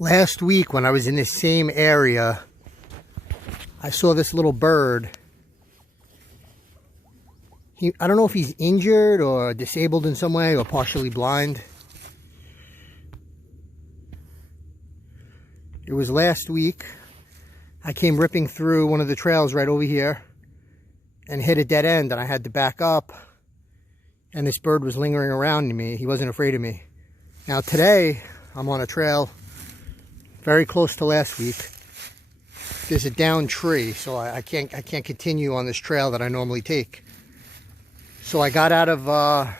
Last week when I was in this same area, I saw this little bird. I don't know if he's injured or disabled in some way or partially blind. It was last week. I came ripping through one of the trails right over here and hit a dead end, and I had to back up, and this bird was lingering around me. He wasn't afraid of me. Now today I'm on a trail very close to last week. There's a downed tree, so I can't continue on this trail that I normally take. So I got out of my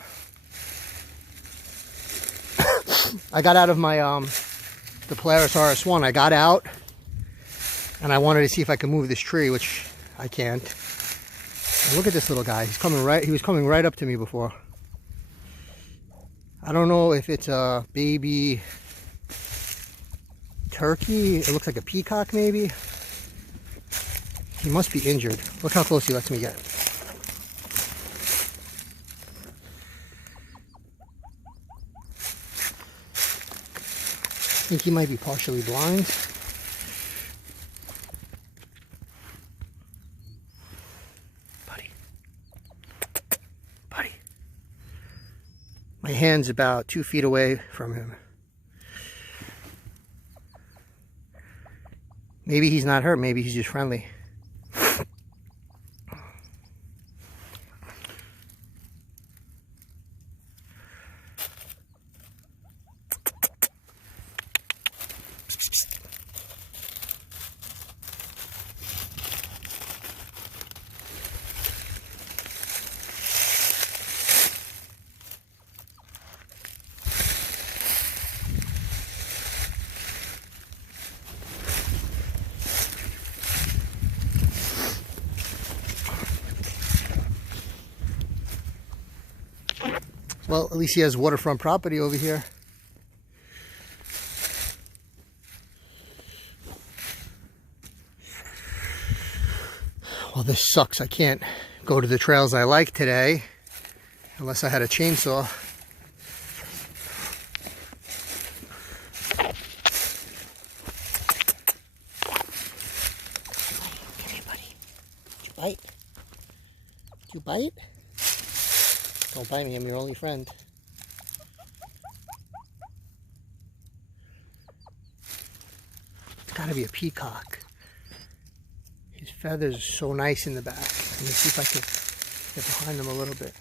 the Polaris RS1. I got out and I wanted to see if I could move this tree, which I can't. And look at this little guy. He was coming right up to me before. I don't know if it's a baby turkey. It looks like a peacock maybe. He must be injured. Look how close he lets me get. I think he might be partially blind. Buddy. My hand's about 2 feet away from him. Maybe he's not hurt, maybe he's just friendly. Well, at least he has waterfront property over here. Well, this sucks. I can't go to the trails I like today unless I had a chainsaw. Come here, buddy. Did you bite? Did you bite? Don't bite me, I'm your only friend. It's gotta be a peacock. His feathers are so nice in the back. Let me see if I can get behind them a little bit.